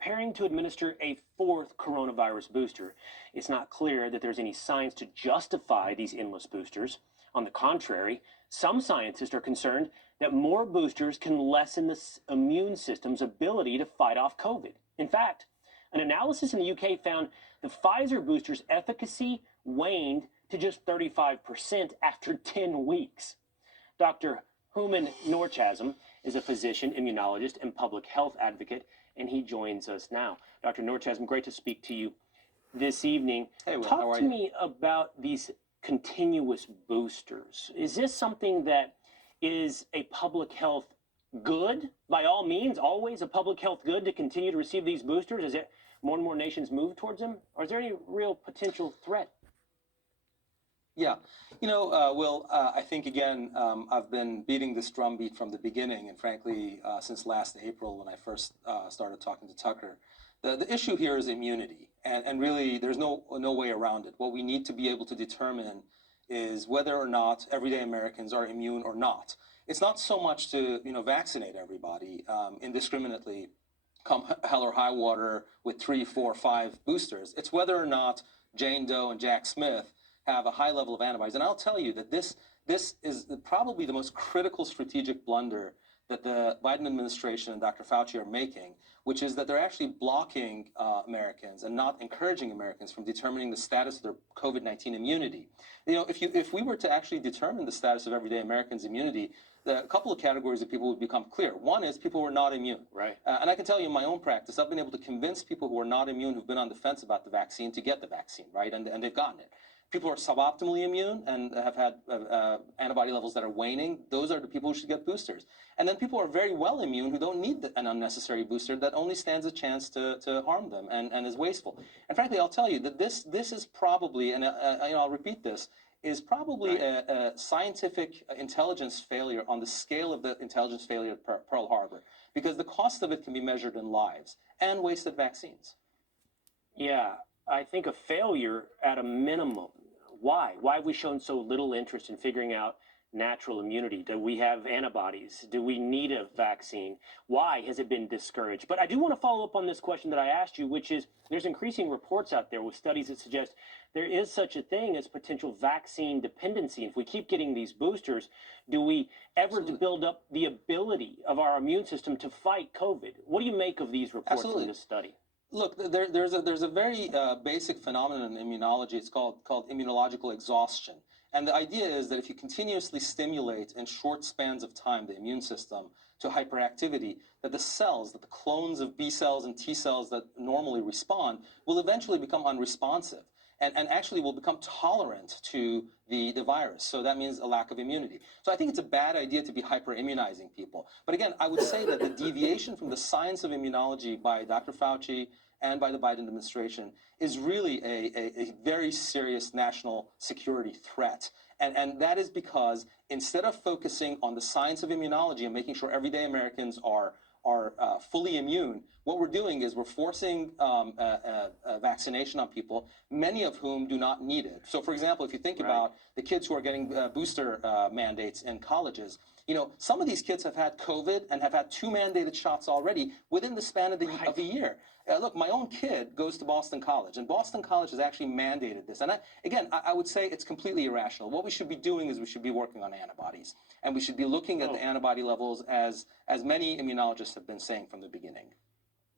preparing to administer a fourth coronavirus booster. It's not clear that there's any science to justify these endless boosters. On the contrary, some scientists are concerned that more boosters can lessen the immune system's ability to fight off COVID. In fact, an analysis in the UK found the Pfizer booster's efficacy waned to just 35% after 10 weeks. Dr. Hooman Norchasm is a physician, immunologist, and public health advocate, and he joins us now. Dr. Norchasm, great to speak to you this evening. Hey, Will, Talk how are to you? me about these continuous boosters. Is this something that is a public health good? By all means, always a public health good to continue to receive these boosters as more and more nations move towards them? Or is there any real potential threat? Yeah, Will, I think, again, I've been beating this drumbeat from the beginning, and frankly, since last April when I first started talking to Tucker. The issue here is immunity, and really there's no way around it. What we need to be able to determine is whether or not everyday Americans are immune or not. It's not so much to vaccinate everybody indiscriminately, come hell or high water with 3, 4, 5 boosters. It's whether or not Jane Doe and Jack Smith have a high level of antibodies. And I'll tell you that this is probably the most critical strategic blunder that the Biden administration and Dr. Fauci are making, which is that they're actually blocking Americans and not encouraging Americans from determining the status of their COVID-19 immunity. If we were to actually determine the status of everyday Americans' immunity, a couple of categories of people would become clear. One is people who are not immune. Right. And I can tell you in my own practice, I've been able to convince people who are not immune, who've been on the fence about the vaccine, to get the vaccine, right? And they've gotten it. People who are suboptimally immune and have had antibody levels that are waning, those are the people who should get boosters. And then people who are very well immune who don't need an unnecessary booster that only stands a chance to harm them and is wasteful. And frankly, I'll tell you that this is probably, and I'll repeat this, is probably a scientific intelligence failure on the scale of the intelligence failure at Pearl Harbor, because the cost of it can be measured in lives and wasted vaccines. Yeah, I think a failure at a minimum. Why? Why have we shown so little interest in figuring out natural immunity? Do we have antibodies? Do we need a vaccine? Why has it been discouraged? But I do want to follow up on this question that I asked you, which is there's increasing reports out there with studies that suggest there is such a thing as potential vaccine dependency. If we keep getting these boosters, do we ever build up the ability of our immune system to fight COVID? What do you make of these reports in this study? Look, there's a very basic phenomenon in immunology. It's called immunological exhaustion. And the idea is that if you continuously stimulate in short spans of time the immune system to hyperactivity, that the cells, that the clones of B cells and T cells that normally respond will eventually become unresponsive and actually will become tolerant to the virus. So that means a lack of immunity. So I think it's a bad idea to be hyper-immunizing people. But again, I would say that the deviation from the science of immunology by Dr. Fauci and by the Biden administration is really a very serious national security threat. And that is because instead of focusing on the science of immunology and making sure everyday Americans are fully immune, what we're doing is we're forcing vaccination on people, many of whom do not need it. So, for example, if you think about the kids who are getting booster mandates in colleges, some of these kids have had COVID and have had 2 mandated shots already within the span of a year. Look, my own kid goes to Boston College, and Boston College has actually mandated this. And I would say it's completely irrational. What we should be doing is we should be working on antibodies, and we should be looking at the antibody levels as many immunologists have been saying from the beginning.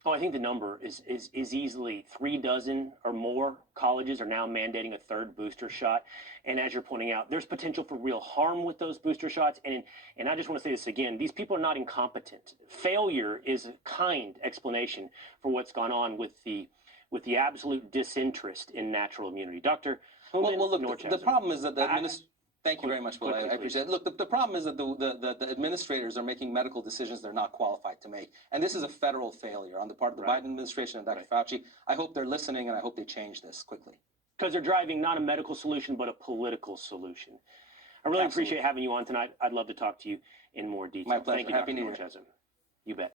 Oh, I think the number is easily 3 dozen or more colleges are now mandating a 3rd booster shot. And as you're pointing out, there's potential for real harm with those booster shots. And I just want to say this again, these people are not incompetent. Failure is a kind explanation for what's gone on with the absolute disinterest in natural immunity. Dr. Hooman, well, look, the problem is that the Thank you very much, Will. I appreciate it. Look, the problem is that the administrators are making medical decisions they're not qualified to make. And this is a federal failure on the part of the Biden administration and Dr. Fauci. I hope they're listening, and I hope they change this quickly. Because they're driving not a medical solution, but a political solution. I really appreciate having you on tonight. I'd love to talk to you in more detail. My pleasure. Thank you, Happy Dr. New Year. Norchasm. You bet.